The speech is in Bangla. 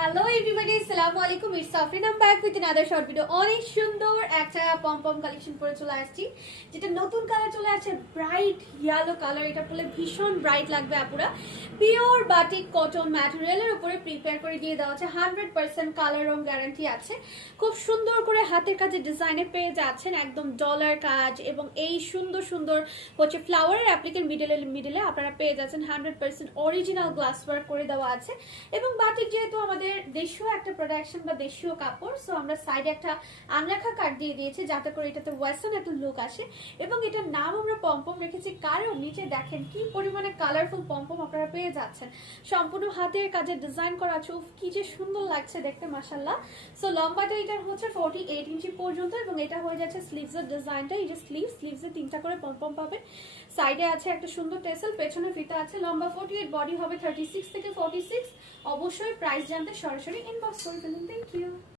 হ্যালো এভরিবডি, আসসালামু আলাইকুম। It's Safrin, I am back with another short video. অনেক সুন্দর একটা পম কালেকশন পরে চলে আসছি, যেটা নতুন কালার চলে আসছে, ব্রাইট ইয়েলো কালার। এটা পরলে ভীষণ ব্রাইট লাগবে আপুরা। পিওর বাটিক কটন ম্যাটেরিয়ালের উপরে প্রিপেয়ার করে দিয়ে দেওয়া আছে, 100% কালার রং গ্যারান্টি আছে। খুব সুন্দর করে হাতের কাজে ডিজাইনে পেয়ে যাচ্ছেন, একদম ডলার কাজ এবং এই সুন্দর সুন্দর হচ্ছে ফ্লাওয়ারের অ্যাপ্লিকের মিডলে আপনারা পেয়ে যাচ্ছেন 100% অরিজিনাল গ্লাস ওয়ার্ক করে দেওয়া আছে। এবং বাটিক যেহেতু আমাদের দেশীয় একটা প্রোডাকশন বা দেশীয় কাপড়, সো আমরা সাইডে একটা আংলাখা কাট দিয়ে দিয়েছি যাতে করে এটাতে ওয়েস্টার্ন একটা লুক আসে। এবং এটার নাম আমরা পম্পম রেখেছি কারণ নিচে দেখেন কি পরিমাণে কালারফুল পম্পম আপনারা পেয়ে যাচ্ছেন। সম্পূর্ণ হাতের কাজে ডিজাইন করা আছে, উফ কি যে সুন্দর লাগছে দেখতে, মাশাআল্লাহ। সো লম্বাটা এটার হচ্ছে 48 ইঞ্চি পর্যন্ত এবং এটা হয়ে যাচ্ছে স্লিভসের ডিজাইনটা। এই যে স্লিভসে 3টা করে পম্পম পাবে, সাইডে আছে একটা সুন্দর টেসেল, পেছনে ফিতা আছে। লম্বা 48, বডি হবে 36 থেকে 46। অবশ্যই প্রাইস জানতে সরাসরি ইনবক্স করে ফেলুন। Thank you.